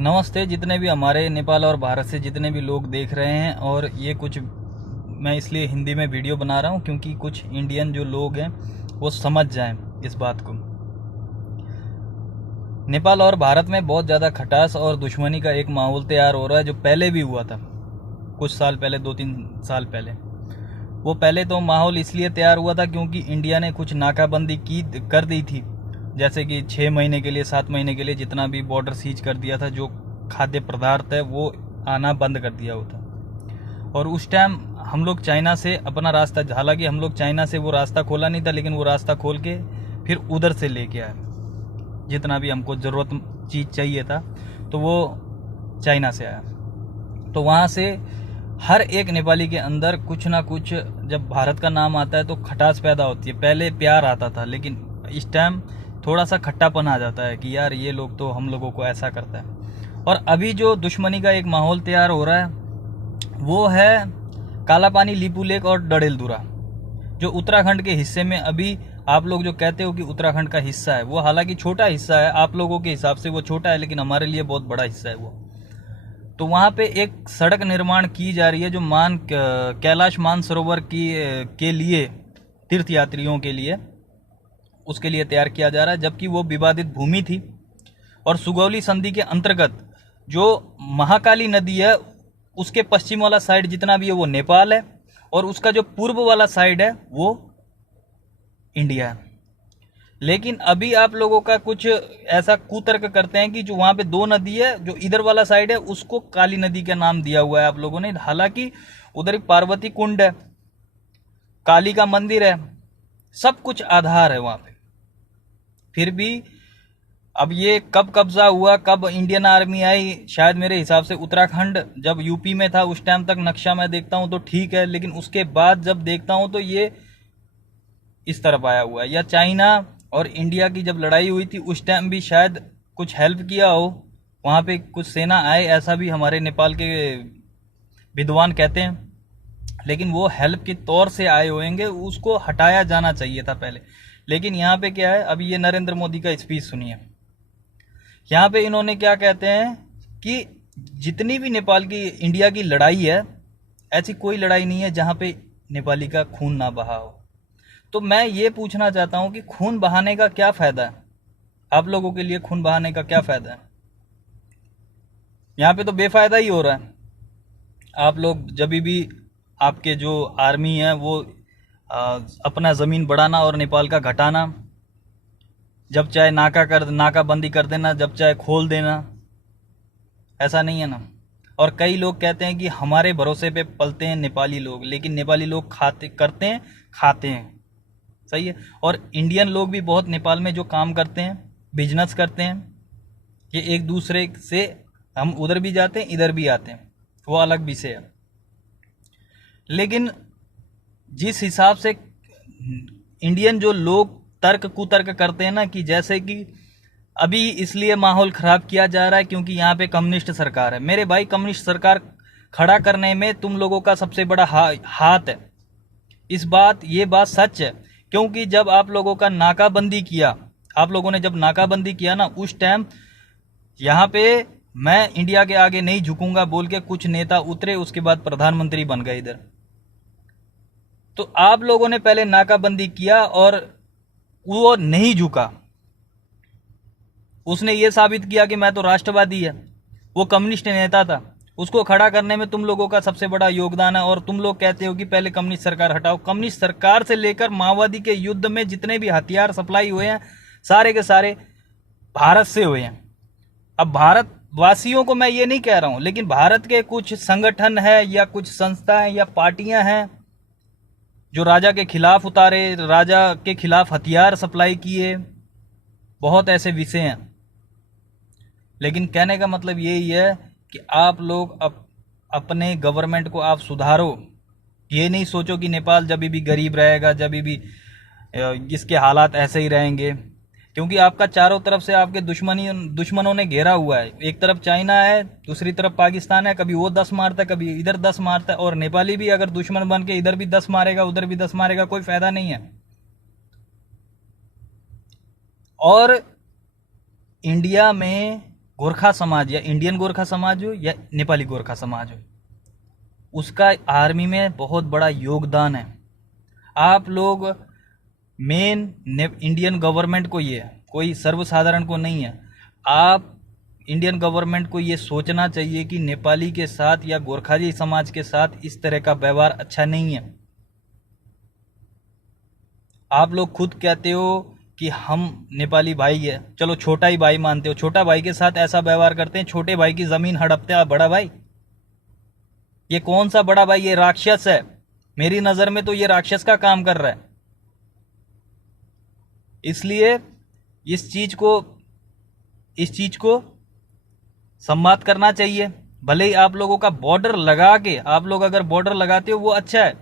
नमस्ते। जितने भी हमारे नेपाल और भारत से जितने भी लोग देख रहे हैं, और ये कुछ मैं इसलिए हिंदी में वीडियो बना रहा हूँ क्योंकि कुछ इंडियन जो लोग हैं वो समझ जाएं इस बात को। नेपाल और भारत में बहुत ज़्यादा खटास और दुश्मनी का एक माहौल तैयार हो रहा है, जो पहले भी हुआ था कुछ साल पहले, 2-3 साल पहले। वो पहले तो माहौल इसलिए तैयार हुआ था क्योंकि इंडिया ने कुछ नाकाबंदी कर दी थी, जैसे कि 6 महीने के लिए 7 महीने के लिए जितना भी बॉर्डर सीज कर दिया था, जो खाद्य पदार्थ है वो आना बंद कर दिया होता। और उस टाइम हम लोग चाइना से अपना रास्ता, हालांकि हम लोग चाइना से वो रास्ता खोला नहीं था, लेकिन वो रास्ता खोल के फिर उधर से लेके आए जितना भी हमको ज़रूरत चीज़ चाहिए था, तो वो चाइना से आया। तो वहाँ से हर एक नेपाली के अंदर कुछ ना कुछ, जब भारत का नाम आता है तो खटास पैदा होती है। पहले प्यार आता था, लेकिन इस टाइम थोड़ा सा खट्टापन आ जाता है कि यार ये लोग तो हम लोगों को ऐसा करता है। और अभी जो दुश्मनी का एक माहौल तैयार हो रहा है वो है काला पानी, लिपू लेक और डडेलधुरा, जो उत्तराखंड के हिस्से में। अभी आप लोग जो कहते हो कि उत्तराखंड का हिस्सा है, वो हालांकि छोटा हिस्सा है, आप लोगों के हिसाब से वो छोटा है, लेकिन हमारे लिए बहुत बड़ा हिस्सा है वो। तो वहाँ पे एक सड़क निर्माण की जा रही है, जो कैलाश मानसरोवर के लिए, तीर्थ यात्रियों के लिए, उसके लिए तैयार किया जा रहा है। जबकि वो विवादित भूमि थी, और सुगौली संधि के अंतर्गत जो महाकाली नदी है उसके पश्चिम वाला साइड जितना भी है वो नेपाल है, और उसका जो पूर्व वाला साइड है वो इंडिया है। लेकिन अभी आप लोगों का कुछ ऐसा कुतर्क करते हैं कि जो वहाँ पे दो नदी है, जो इधर वाला साइड है उसको काली नदी का नाम दिया हुआ है आप लोगों ने। हालांकि उधर पार्वती कुंड है, काली का मंदिर है, सब कुछ आधार है वहाँ पे। फिर भी अब ये कब कब्जा हुआ, कब इंडियन आर्मी आई, शायद मेरे हिसाब से उत्तराखंड जब यूपी में था उस टाइम तक नक्शा मैं देखता हूँ तो ठीक है, लेकिन उसके बाद जब देखता हूँ तो ये इस तरफ आया हुआ है। या चाइना और इंडिया की जब लड़ाई हुई थी उस टाइम भी शायद कुछ हेल्प किया हो, वहाँ पे कुछ सेना आए, ऐसा भी हमारे नेपाल के विद्वान कहते हैं। लेकिन वो हेल्प के तौर से आए होंगे, उसको हटाया जाना चाहिए था पहले। लेकिन यहाँ पे क्या है, अभी ये नरेंद्र मोदी का स्पीच सुनिए। यहाँ पे इन्होंने क्या कहते हैं कि जितनी भी नेपाल की, इंडिया की लड़ाई है, ऐसी कोई लड़ाई नहीं है जहाँ पे नेपाली का खून ना बहा हो। तो मैं ये पूछना चाहता हूँ कि खून बहाने का क्या फ़ायदा है, आप लोगों के लिए खून बहाने का क्या फ़ायदा है? यहाँ पे तो बेफ़ायदा ही हो रहा है। आप लोग जब भी आपके जो आर्मी है वो अपना ज़मीन बढ़ाना और नेपाल का घटाना, जब चाहे नाकाबंदी कर देना, जब चाहे खोल देना, ऐसा नहीं है ना। और कई लोग कहते हैं कि हमारे भरोसे पे पलते हैं नेपाली लोग, लेकिन नेपाली लोग खाते हैं, सही है। और इंडियन लोग भी बहुत नेपाल में जो काम करते हैं, बिजनेस करते हैं, ये एक दूसरे से, हम उधर भी जाते हैं इधर भी आते हैं, वो अलग विषय है। लेकिन जिस हिसाब से इंडियन जो लोग कुतर्क करते हैं ना, कि जैसे कि अभी इसलिए माहौल ख़राब किया जा रहा है क्योंकि यहाँ पे कम्युनिस्ट सरकार है। मेरे भाई, कम्युनिस्ट सरकार खड़ा करने में तुम लोगों का सबसे बड़ा हाथ है। ये बात सच है, क्योंकि जब आप लोगों का नाकाबंदी किया, आप लोगों ने जब नाकाबंदी किया ना, उस टाइम यहाँ पे मैं इंडिया के आगे नहीं झुकूंगा बोल के कुछ नेता उतरे, उसके बाद प्रधानमंत्री बन गए इधर। तो आप लोगों ने पहले नाकाबंदी किया और वो नहीं झुका, उसने ये साबित किया कि मैं तो राष्ट्रवादी है। वो कम्युनिस्ट नेता था, उसको खड़ा करने में तुम लोगों का सबसे बड़ा योगदान है। और तुम लोग कहते हो कि पहले कम्युनिस्ट सरकार हटाओ। कम्युनिस्ट सरकार से लेकर माओवादी के युद्ध में जितने भी हथियार सप्लाई हुए हैं, सारे के सारे भारत से हुए हैं। अब भारत वासियों को मैं ये नहीं कह रहा हूं, लेकिन भारत के कुछ संगठन है या कुछ संस्थाएं या पार्टियां हैं जो राजा के खिलाफ उतारे, राजा के खिलाफ हथियार सप्लाई किए, बहुत ऐसे विषय हैं। लेकिन कहने का मतलब यही है कि आप लोग अपने गवर्नमेंट को आप सुधारो। ये नहीं सोचो कि नेपाल जब भी गरीब रहेगा, जब भी इसके हालात ऐसे ही रहेंगे, क्योंकि आपका चारों तरफ से आपके दुश्मनों ने घेरा हुआ है। एक तरफ चाइना है, दूसरी तरफ पाकिस्तान है, कभी वो 10 मारता है, कभी इधर 10 मारता है। और नेपाली भी अगर दुश्मन बन के इधर भी 10 मारेगा, उधर भी 10 मारेगा, कोई फायदा नहीं है। और इंडिया में गोरखा समाज या इंडियन गोरखा समाज हो या नेपाली गोरखा समाज हो, उसका आर्मी में बहुत बड़ा योगदान है। आप लोग मेन इंडियन गवर्नमेंट को, ये कोई सर्वसाधारण को नहीं है, आप इंडियन गवर्नमेंट को ये सोचना चाहिए कि नेपाली के साथ या गोरखाली समाज के साथ इस तरह का व्यवहार अच्छा नहीं है। आप लोग खुद कहते हो कि हम नेपाली भाई है, चलो छोटा ही भाई मानते हो, छोटा भाई के साथ ऐसा व्यवहार करते हैं, छोटे भाई की जमीन हड़पते हैं बड़ा भाई। ये कौन सा बड़ा भाई, ये राक्षस है। मेरी नजर में तो ये राक्षस का काम कर रहा है। इसलिए इस चीज को संवाद करना चाहिए। भले ही आप लोगों का बॉर्डर लगा के, आप लोग अगर बॉर्डर लगाते हो वो अच्छा है,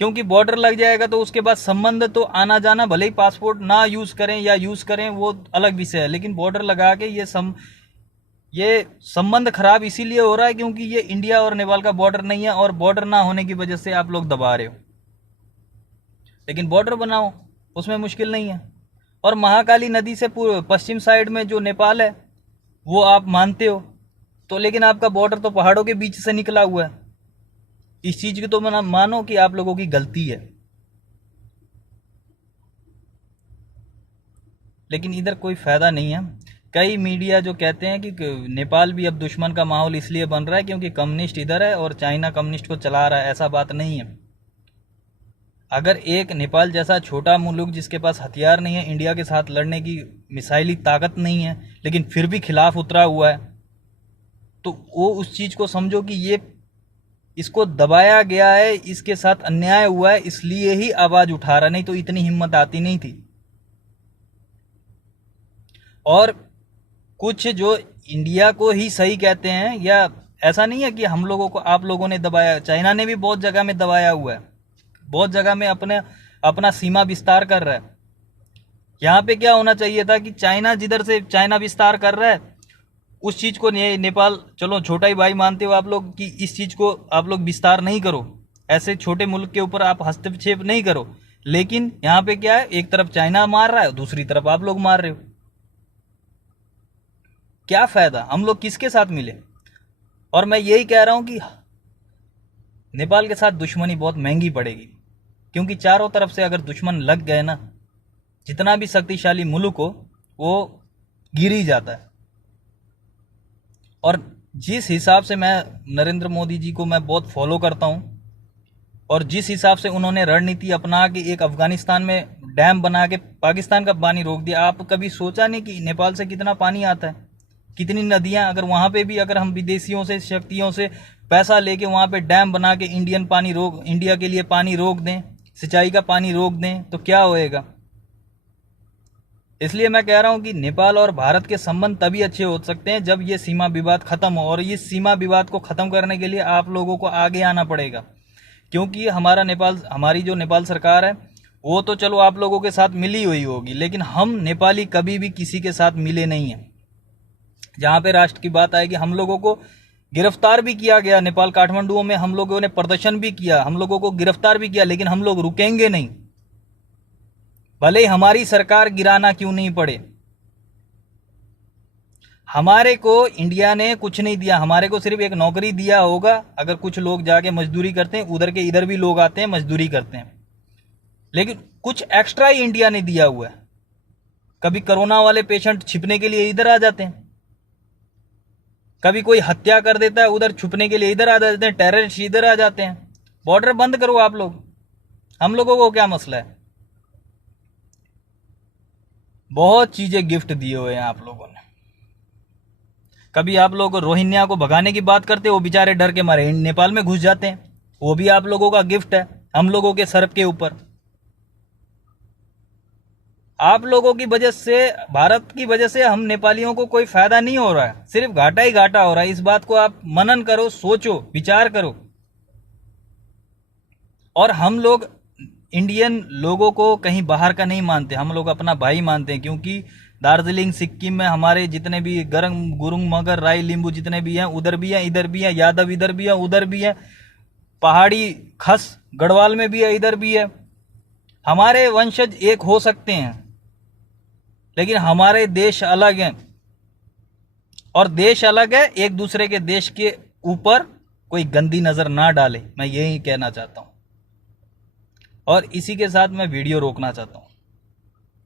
क्योंकि बॉर्डर लग जाएगा तो उसके बाद संबंध तो आना जाना, भले ही पासपोर्ट ना यूज करें या यूज करें वो अलग विषय है, लेकिन बॉर्डर लगा के ये संबंध खराब इसीलिए हो रहा है क्योंकि ये इंडिया और नेपाल का बॉर्डर नहीं है, और बॉर्डर ना होने की वजह से आप लोग दबा रहे हो। लेकिन बॉर्डर बनाओ, उसमें मुश्किल नहीं है। और महाकाली नदी से पूर्व पश्चिम साइड में जो नेपाल है वो आप मानते हो, तो लेकिन आपका बॉर्डर तो पहाड़ों के बीच से निकला हुआ है। इस चीज की तो मानो कि आप लोगों की गलती है, लेकिन इधर कोई फायदा नहीं है। कई मीडिया जो कहते हैं कि नेपाल भी अब दुश्मन का माहौल इसलिए बन रहा है क्योंकि कम्युनिस्ट इधर है और चाइना कम्युनिस्ट को चला रहा है, ऐसा बात नहीं है। अगर एक नेपाल जैसा छोटा मुल्क जिसके पास हथियार नहीं है, इंडिया के साथ लड़ने की मिसाइली ताकत नहीं है, लेकिन फिर भी खिलाफ उतरा हुआ है, तो वो उस चीज को समझो कि ये इसको दबाया गया है, इसके साथ अन्याय हुआ है, इसलिए ही आवाज उठा रहा, नहीं तो इतनी हिम्मत आती नहीं थी। और कुछ जो इंडिया को ही सही कहते हैं, या ऐसा नहीं है कि हम लोगों को आप लोगों ने दबाया, चाइना ने भी बहुत जगह में दबाया हुआ है, बहुत जगह में अपना सीमा विस्तार कर रहा है। यहाँ पे क्या होना चाहिए था कि चाइना जिधर से चाइना विस्तार कर रहा है उस चीज को नेपाल, चलो छोटा ही भाई मानते हो आप लोग, कि इस चीज को आप लोग विस्तार नहीं करो, ऐसे छोटे मुल्क के ऊपर आप हस्तक्षेप नहीं करो। लेकिन यहाँ पे क्या है, एक तरफ चाइना मार रहा है, दूसरी तरफ आप लोग मार रहे हो। क्या फायदा, हम लोग किसके साथ मिले? और मैं यही कह रहा हूं कि नेपाल के साथ दुश्मनी बहुत महंगी पड़ेगी, क्योंकि चारों तरफ से अगर दुश्मन लग गए ना, जितना भी शक्तिशाली मुल्क हो वो गिर ही जाता है। और जिस हिसाब से मैं नरेंद्र मोदी जी को मैं बहुत फॉलो करता हूं, और जिस हिसाब से उन्होंने रणनीति अपना के एक अफगानिस्तान में डैम बना के पाकिस्तान का पानी रोक दिया, आप कभी सोचा नहीं कि नेपाल से कितना पानी आता है, कितनी नदियां, अगर वहां पे भी अगर हम विदेशियों से, शक्तियों से पैसा लेके वहां पे डैम बना के इंडिया के लिए पानी रोक दें, सिंचाई का पानी रोक दें, तो क्या होएगा? इसलिए मैं कह रहा हूं कि नेपाल और भारत के संबंध तभी अच्छे हो सकते हैं जब ये सीमा विवाद खत्म हो, और इस सीमा विवाद को खत्म करने के लिए आप लोगों को आगे आना पड़ेगा। क्योंकि हमारी जो नेपाल सरकार है वो तो चलो आप लोगों के साथ मिली हुई होगी, लेकिन हम नेपाली कभी भी किसी के साथ मिले नहीं है। जहां पे राष्ट्र की बात आएगी, हम लोगों को गिरफ्तार भी किया गया, नेपाल काठमांडू में हम लोगों ने प्रदर्शन भी किया, हम लोगों को गिरफ्तार भी किया, लेकिन हम लोग रुकेंगे नहीं, भले ही हमारी सरकार गिराना क्यों नहीं पड़े। हमारे को इंडिया ने कुछ नहीं दिया, हमारे को सिर्फ एक नौकरी दिया होगा, अगर कुछ लोग जाके मजदूरी करते हैं, उधर के इधर भी लोग आते हैं मजदूरी करते हैं, लेकिन कुछ एक्स्ट्रा ही इंडिया ने दिया हुआ है। कभी कोरोना वाले पेशेंट छिपने के लिए इधर आ जाते हैं, कभी कोई हत्या कर देता है उधर छुपने के लिए इधर आ जाते हैं, टेररिस्ट इधर आ जाते हैं। बॉर्डर बंद करो आप लोग, हम लोगों को क्या मसला है? बहुत चीजें गिफ्ट दिए हुए हैं आप लोगों ने। कभी आप लोग रोहिंग्या को भगाने की बात करते हो, वो बेचारे डर के मारे नेपाल में घुस जाते हैं, वो भी आप लोगों का गिफ्ट है हम लोगों के सर के ऊपर। आप लोगों की वजह से, भारत की वजह से हम नेपालियों को कोई फायदा नहीं हो रहा है, सिर्फ घाटा ही घाटा हो रहा है। इस बात को आप मनन करो, सोचो, विचार करो। और हम लोग इंडियन लोगों को कहीं बाहर का नहीं मानते, हम लोग अपना भाई मानते हैं, क्योंकि दार्जिलिंग सिक्किम में हमारे जितने भी गरंग गुरुंग मगर राय लिंबू जितने भी हैं, उधर भी हैं, इधर भी हैं, यादव इधर भी हैं, उधर भी हैं, पहाड़ी खस गढ़वाल में भी है, इधर भी है। हमारे वंशज एक हो सकते हैं, लेकिन हमारे देश अलग हैं। और देश अलग है, एक दूसरे के देश के ऊपर कोई गंदी नज़र ना डाले, मैं यही कहना चाहता हूँ। और इसी के साथ मैं वीडियो रोकना चाहता हूँ।